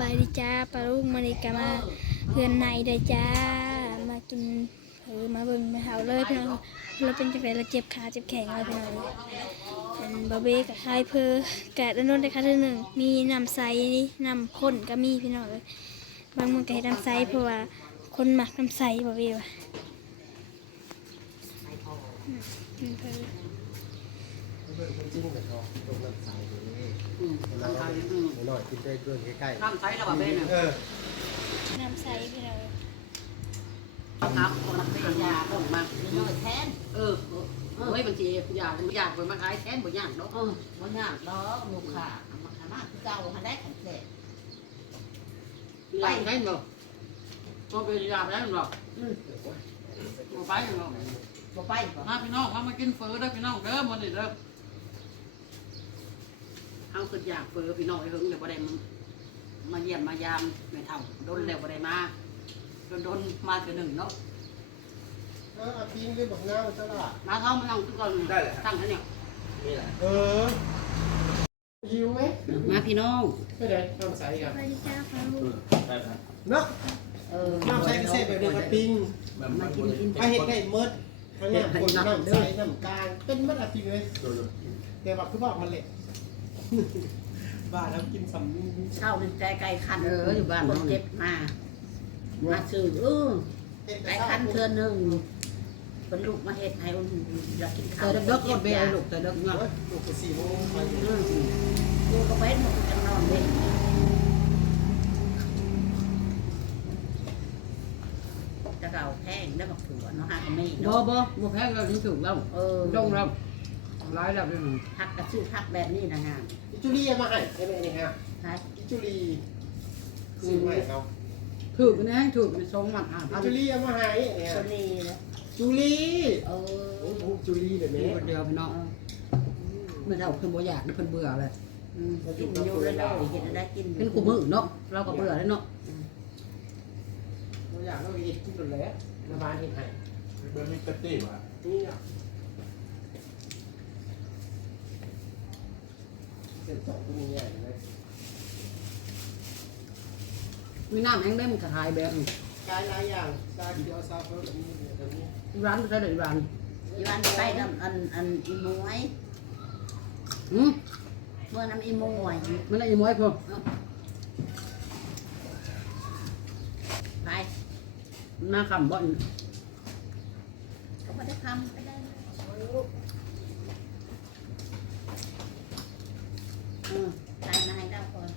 บายดีจ้าปลาลูกมาริกามาเพื่อนในได้จ้า มากินเออมาเบิ่งมาเท้าเลยพี่น้องเราเป็นจังไดเราเจ็บขาเจ็บแขนเลยพี่น้องเป็นบาเบกับคายเพอกะดนน้นได้ค่ะเท่าหนึ่งมีน้ำใสน้ำข้นก็มีพี่น้องเลยบางมันก็ให้น้ำใสเพราะว่าคนหมักน้ำใสบาเบ้ว่ะอืมเพอเบิ่งค น้ำใสอืมหน่อยกินได้เกินใกล้ๆน้ำใช้ระบาดเบนเออน้ำใสพี่น้องเลยน้ำคนมันไม่ยาลงมาน้อยแทนเออเฮ้ยบางทียาอยากไปมาขายแทนบ่ยากเนาะเออวันยากดอกลูกค้าเอามาขายมากเจ้าหาได้ของเด็ดไปใช่เนาะก็เป็นยาไปแล้วเนาะอืมบ่ไปเนาะบ่ไปบ่ มาพี่น้องมามากินเฟอเด้พี่น้องเด้อมื้อนี้เด้อ เฮาคืออยากเฟอพี่น้องไอ้เฮิงเดี๋ยวบ่ได้มามาเยี่ยมมายามแม่เฒ่าโดนแล้วบ่ได้มาโดนโดนมาเทื่อหนึงเนาะเออเอาปิ้งด้วยบักนาวจ้าล่ะมาเฮามานั่งทุกคนตั้งให้เนี่ยเออหิวไหมมาพี่น้อง ไม่ได้น้ำใสกันสวัสดีจ้าปลาลูกเนาะเออน้ำใสพิเศษแบบนี้กับปิ้งมากินกินถ้าเห็ดได้เมดทั้งน้ำคนน้ำใสน้ำกลางเป็นเมดอะจริงเลยแต่ว่าคือบอกมันเละ บ้าแล้วกินสำนึกเช่าในใจไก่คันเอออยู่บ้านคเนาะ นเจ็บมา มาซื้อเออไก่คันเทือนหนึ่งเป็นลูกมาเฮ็ดให้อุ่นอยากกินข้าเตวยเด็กก็เบลลูกเตยเด็กเนาะลูกไปสี่โมงไปอืมลูกก็เป็นหมดจังนอนเลยจะเก่าแพงได้บักถั่วเนาะฮะก็ไม่บ่เนาะบ่บ่แพ้เราที่ถูกแล้วเออลงแล้ว ร้ายแล้วพี่น้องพักกระชื่อพักแบบนี้นะฮะอิจุลีเอามาให้ใช่ไหมนี่ฮะใช่อิจุลีซื้อมาให้เขาถูกนะถูกในสองหมัดอะอิจุลีเอามาให้เนี่ยคนนี้นะจูลีเอโอ้อโหจูลีเลยมีแม่คนเดียวพี่น้องเมื่อเท่าเพิ่นบ่อยากเพิ่นเบื่อเลยอืมกินอยู่แล้วเลยกินได้กินเป็นกูมือเนาะเราก็เบื่อแล้วเนาะเราอยากเราเห็ดกินหมดแล้วมาบ้านเห็ดให้เบอร์มิกตี้วะนี่อะ เสร็จสองตัวนี้ใหญ่เลยมีน้ำแห้งได้มันกระทายแบบกายหลายอย่างซาเขียวซาเฟิร์แบบนี้แบบนี้ร้านใช้ได้ร้านอีวันไปน้ำอันอันอีมวยหืมเมื่อน้ำอีมวยมันได้อีหมวยพุ่นไปมาคำบ่ก็ไม่ได้ทำไปได้อืมใจนายได้ก่อน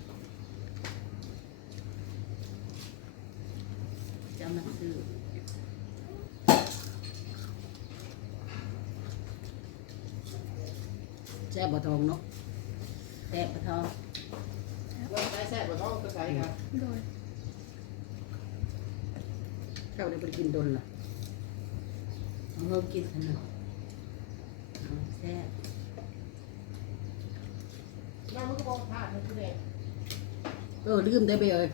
จะมาซื้อ แซ่บบ่ทองเนาะ แตะปะทอง เราใช้ แซ่บกว่าท้องก็ใช้ครับโดยเจ้าได้ไปกินดนล่ะเอาเพิ่มกินขนมเอาแซ่บน้ำมันก็บอกผ่านมันคือแดงเออลืมได้ไปเอ้ย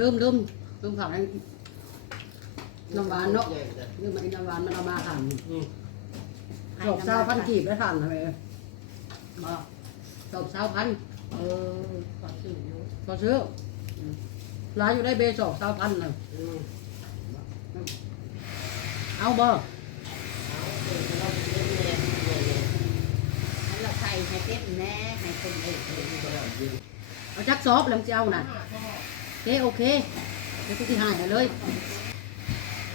ลืมลืมลืมผักให้น้ำหวานเนาะใหญ่เลยลืมไอ้น้ำหวานมันเอามาทานอืมให้ดอกเศร้าพันกีบได้ทานทำไมบอกดอกเศร้าพัน เออขอซื้ออยู่พอซื้อร้านอยู่ได้เบสอกเศร้าพันเลยอืมเอาบ่เอาเดี๋ยวเราจะได้แยกแยกแยกให้เราใส่ให้เต็มแน่ให้คนเอกเลยเอาจักซอบแล้วมันจะเอาน่ะโอเคโอเคเดี๋ยวกูที่หายให้เลย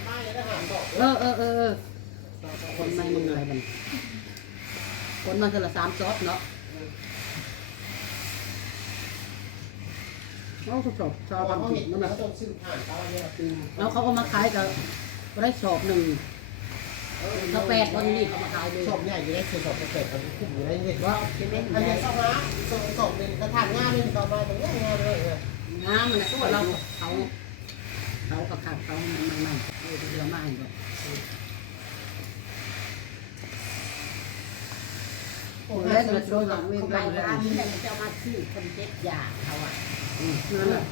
ไม่ได้หารบอกเออเออเออเออคนไม่มึงอะไรมันคนมันเท่าละสามซอบเนาะ เอาสอบชาวเขาพันเห็กีนบมันั่นนน่ะต้องซื้อผ่านเขาเนี่ยคือแล้วเขาก็มาขายกับก็ได้สอบหนึ่งถ้าแปดวันนี้เขามาขายเลยสอบใหญ่อยู่ได้คือสอบเกษตรมันขึ้นอยู่ได้เห็นว่าจะเล่นอันได้นี้สอบนะสอบสอบหนึ่งกระถางงานหนึ่งต่อมาตรงนี้งานเลยน้ำมันนะตัวเราเขาเขาขับขับเขามันมันมันเออเดี๋ยวมาให้ก่อนโอ้โอ้ยยเราโดนหลังเวรไปไปแล้วร้านนี้จะมาซื้อคนเจ็บยาเขาอะ นั่นแหละ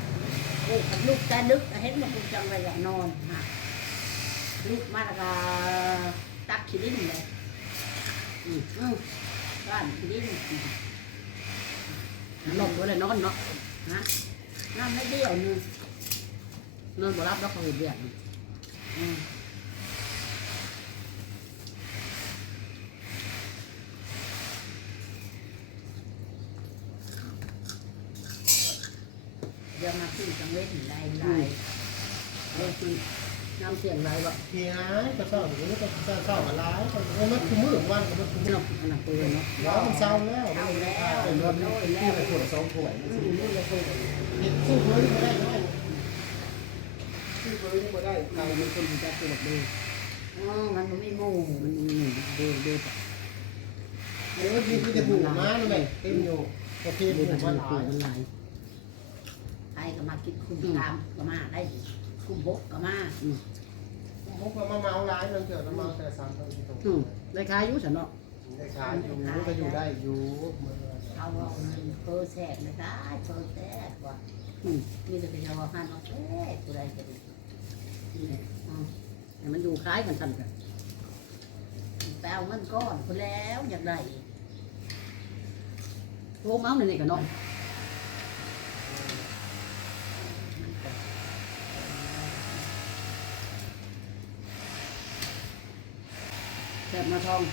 โอ้ลูกจะนึกเห็นมันกูจังเลยอยากนอนฮะลูกมาแล้วก็ตักขี้ดินเลยบ้านขี้ดินหลบไว้เลยนอนเนาะนะนั่งไม่เดียวนึงนอนบ่รับแล้วเขาเดือดนี่อืมเดี๋ยวมาขึ้นจังเวทลายลายเออคือน้ำ เสียงลายบ่เฮียก็เศร้าหรือก็เศร้าเศร้ามาร้ายก็มันคือมือวันก็มันคือมือเนาะอันนั้นปืนเนาะร้อนมันเศร้าแล้วเอาแล้วเป็นรถโดนที่ไปขวดสองขวดอืมนี่เลยปืนเห็นสู้เลยไม่ได้น้อยสู้เลยไม่ได้เราเป็นคนที่จะตรวจดูอ๋อมันไม่โม่มันมีดูดูเดี๋ยวมีที่จะปลูกม้าเลยเต็มอยู่ประเทศดูปลูกมาหลายมันหลายไทยก็มากินคุ้มตามก็มาได้คุ้มบกก็มา อืมมุกมาเมาร้ายมันเกิดมาเมาแต่สามคนที่ตรงอืมได้ขายอยู่ฉันเนาะได้ขายอยู่ก็อยู่ได้อยู่เอาเอาเงินเพอแสบนะได้เพอแสบว่ะอืมมีแต่จะว่าหันเอาแสบกูได้จะดีนี่แหละอืมแต่มันอยู่คล้ายกันสั่นกันไปเอาเงินก้อนคนแล้วอยากได้โอ้เมาในนี่กันเนาะ แซ่บมาทอง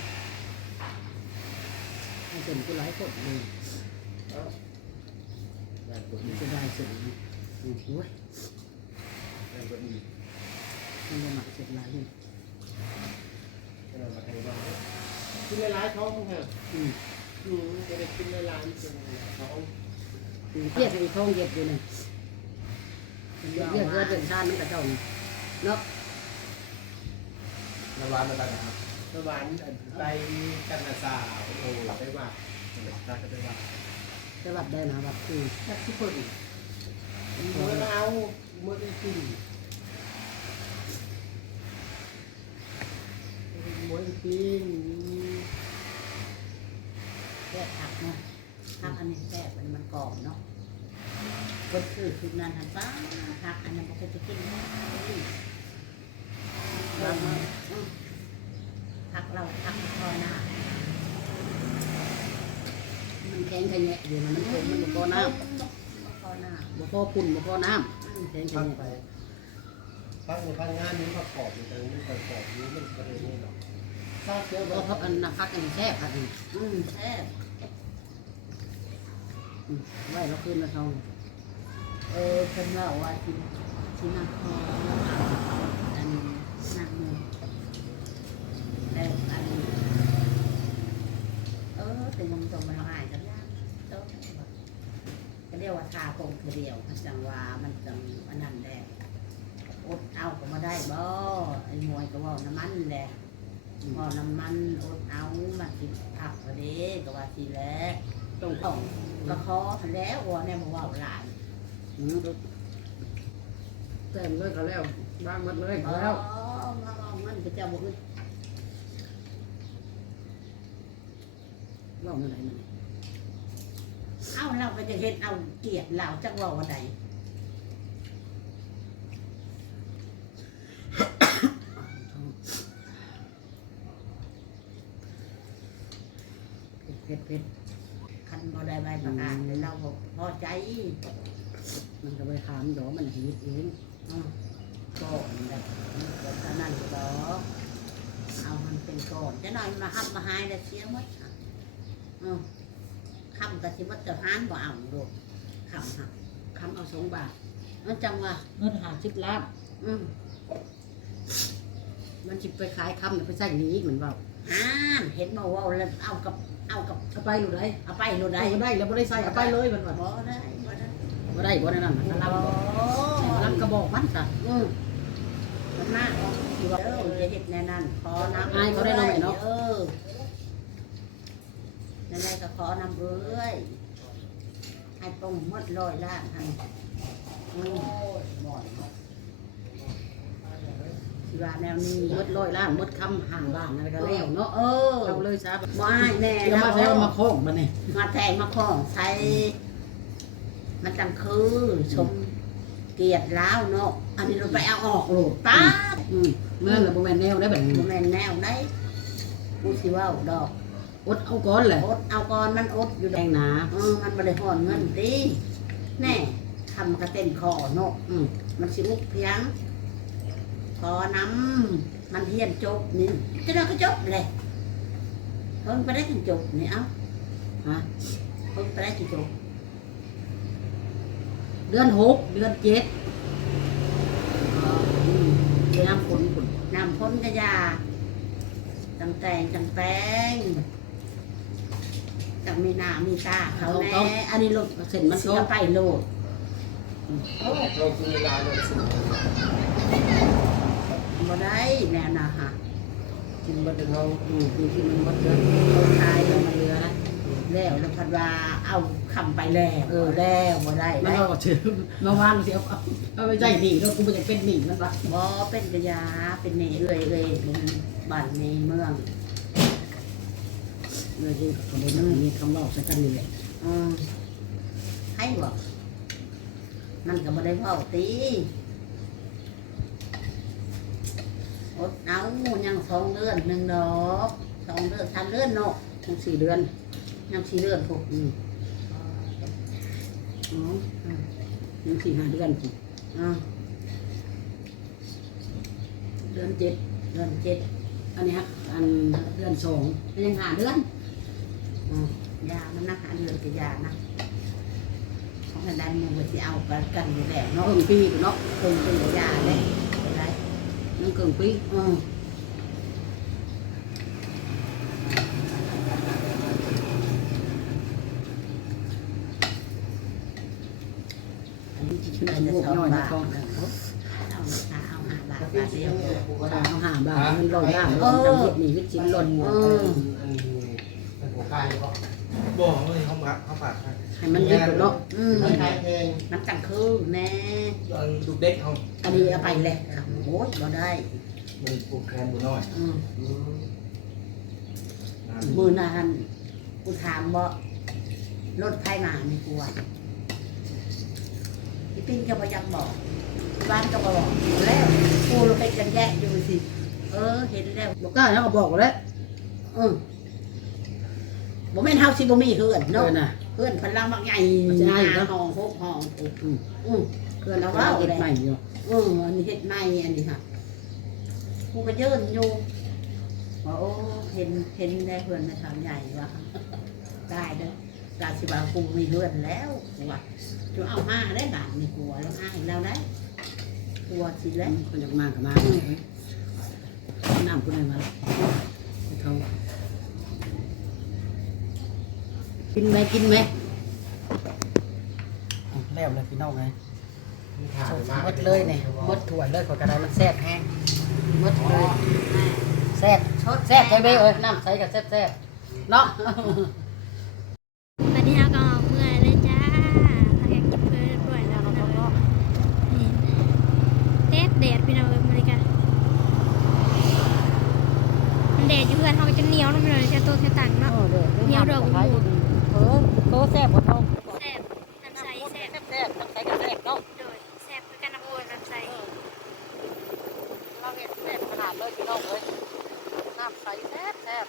ให้เป็นผู้ร้ายกดเลยมันจะได้เสร็จโอ้โหมันจะหมักเสร็จหลายเลยกินร้ายท้องเหรออืมอืมจะได้กินร้ายจริงท้องเทียบกับอีกทองเย็บอยู่เนี่ยเรียกเพื่อเดินชาตินี่กับเจ้านี่เนาะน้ำร้านอะไรนะครับ สวรรค์ไปกันนาสาวโอ้ไปว่าได้ก็ได้ว่าจะวัดได้นะวัดคือแค่ทุกคนเมื่อเอาเมื่อได้กินมวยปิ้งแซ่ผักเนาะผักอันนี้แซ่บอันนี้มันกรอบเนาะคนคือคือนั่นหันป้าผักอันนั้มันก็จะกินได้ เราผักคอยหน้ามันแข็งขยแยะอยู่นะมันคมมันบ่พอน้ำบ่พอน้ำบ่พอปุ่นบ่พอน้ำอืมแข็งขพักยไปแยะพักในพักงานนี้ประกอบอยู่ตรงนี้ประกอบนี้มันประเด็นนี้หรอกทราบเจอบ่ว่าพักอันน่ะพักอันนี้แซ่บพักอันนี้อืมแซ่บอืมไว้เราคืนมาทองเออเพิ่นว่าว่าสิสิมาขออันนักมือแล้วอันเออแต่ยังต้องมาละอายกันยากโต ก็เรียกว่าทาคงคือเดียวมันจังว่ามันจังอันนั้นแหละอดเอาก็มาได้บ่ไอ้มวยก็เว่าน้ำมันแหละพอน้ำมันอดเอามากินผักพอดีก็ว่าทีแรกตรงของกระคอพันแล้ววัวเนี่ยมาว่าหลานเต็มเลยก็แล้วบ้างหมดเลยอ๋ก็อแล้วมาเอามันก็จะบอกว่าว่าอะไรมัน เอาเราก็จะเห็นเอาเกลียดเราจักว่าว่าใดเผ็ดเผ็ดคันบ่ได้ใบประกาศเลยเราบอกพอใจมันก็ไปถามเดี๋ยวมันหิวเองอืมก่อนแบบเท่านั้นก็เอามันเป็นก่อนจะหน่อยมาหับมาหายแล้วเสียหมดอะอืม คำกับที่ว่าจะหานบ่เอาลูกคำฮะคำเอาสองบาทมันจังว่าเงินหาสิบล้านอืมมันจิไปขายคำเนี่ยไปใส่หนีเหมือนเปล่าห้ามเห็นมาว่าแล้วเอากับเอากับเอาไปหรือไรเอาไปโลดได้ได้ได้แล้วไม่ได้ใส่เอาไปเลยมันว่าบ่ได้บ่ได้บ่ได้บ่ได้นั่นนะรับบอกรับกระบอกมันค่ะอืมมันมากเนาะอยู่ว่าเออจะเห็ดแน่นั่นขอน้ำอายเขาได้หน่อยเนาะเออ นั่นแหละก็ขอน้ำเอ้ยให้ต้มหมดลอยล้านให้อืมบ่อยเนาะสิว่าแนวนี้มดร้อยล้านมดคำห่างบ้านอะไรก็แล้วเนาะเออเอาเลยซะว่ายแน่แล้วมานะแล้วมาโค้งมาเนี่ยมาแทงมาของใส่มันจังคือชมเกียรติล้าวเนาะอันนี้เราไปเอาออกโหลดป้าบอืมเมื่อเราบ่แม่นแนวได้แบบนี้บ่แม่นแนวได้กูสิเว่าดอก อดเอาก้อนแหละอดเอาก่อนมันอดอยู่แดดอกงหนาเออมันบ่ได้ห่อนเงินติแน่ทำกระเต้นคอเนาะอืมมันสิมุกเพียงคอน้ำมันเฮียนจบนี่จะได้ก็จบเลยเพิ่งไปได้ถึงจบนี่เอ้าฮะเพิ่งไปได้ถึงจบเดือนหกเดือนเจ็ดอ๋ออืมเดือนน้ำฝนฝนน้ำพ้นกระยาจังแตงจังแตง จังมีหน้ามีตาเขาแน่อันนี้โลดเส้นมันเสียไปโลดเราคือเวลาเราสูงบ่ได้แน่นะฮะกินบันเทิงอืมคือที่มันบ่เดือนเขาทายแล้วมันเหลือแล้วแล้วแล้วพัดว่าเอาคำไปแล้วเออแล้วบ่ได้มันได้ก็ถือเมื่อวานสิเอาเอาเอาไปใจหนีแล้วกูบ่อยากเป็นหนีมันปะบ่เป็นกระยาเป็นเนเอ้ยเอ้ยบ้านในเมือง เลยที่คนเดียวมีคำเล่าใส่กันนี่แหละอืมให้บอกมันก็บ่ได้เว้าตีอดเอายังสองเดือนหนึ่งดอกสองเดือนสามเดือนเนาะทั้งสี่เดือนยังสี่เดือนถูกอืมอ๋อยังสี่ห้าเดือนสิอ่าเดือนเจ็ดเดือนเจ็ดอันนี้ฮะอันเดือนสองยังหาเดือน อืมยามันนะหาเดือนกับยานะของกันดันมึงไปสิเอากันกันอยู่แล้วเนาะเนาะเอิงปีกูเนาะคงเป็นกับยาเลยอะไรยังเกิงปีอืม อันนี้ที่ชื่อ อั อั น น จะ พวก สอง ย่อย บา นะ ท ทอง เอาหาเอาหาบาทบาทเดียว เอาหาบ้าเงินลอยบ้างแล้วจำพิษหนีพิษชิ้นหล่น อันนี้เป็นหัวกายก็ บอกเลยเขามาเขาฝากให้ ให้มันยึดเนาะ อืม มันขายเพลง มันจัง คือแน่ดูเด็กเขาอันนี้เอาไปเลยโอ้ยบ่ได้มันปลูกแคนบุน้อยอืมอืมมือนานกูถามบ่รถไฟมาไม่กลัวพี่ปิ้งก็บ่ยังบอกบ้านก็บ่บอกแล้วกูเราไปกันแยกอยู่สิเออเห็นแล้วบอกกล้าแล้วก็บอกแล้วอืมบ่แม่นเฮาสิบ่มีเฮือนเนาะ เนาะนะเฮือนพลังบักใหญ่มันจะได้อยู่ห้าเนาะห้องหกห้องอุ๊อืมอืมเพื่อนเราว่าเก็บใหม่อยู่เอออันนี้เฮ็ดในอันนี้ค่ะกูก็เยินอยู่ว่าโอ้เห็นเห็นได้เฮือนในทางใหญ่ว่าได้เด้อราชิบากูมีเฮือนแล้วกูว่าจะเอามาได้บาทนี่กลัวแล้วอ้ายแล้วได้กลัวสิแล้วคนจะมากับมาน้ำคนไหนมาเขา กินไหมกินไหมแล้วเลยพี่น้องไงถ่ายมาหมดเลยเนี่ยหมดถั่วเลยขอกระไดมันแซ่บแห้งหมดเลยแซ่บชดแซ่บใช่ไหมเอ้ยน้ำใสกับแซ่บแซ่บเนาะ วันนี้เราก็ออกเมื่อยเลยจ้าทางกินเพื่อนด้วยแล้วก็นี่แดดแดดพี่น้องเอ้ยบริการมันแดดอยู่เพื่อนเขาก็จะเหนียวลงไปเลยจะตัวแค่ต่างเนาะ เหนียวดอกบัว เออโตแซ่บกว่าเท่าแซ่บน้ำใสแซ่บแซ่บน้ำใสกับแซ่บเนาะโดยแซ่บคือกันน้ำบัวน้ำใสเราเห็นแซ่บขนาดเลยพี่น้องเลยน้ำใสแซ่บแซ่บ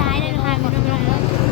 ซ้ายเลยนะคะไม่ต้องไปร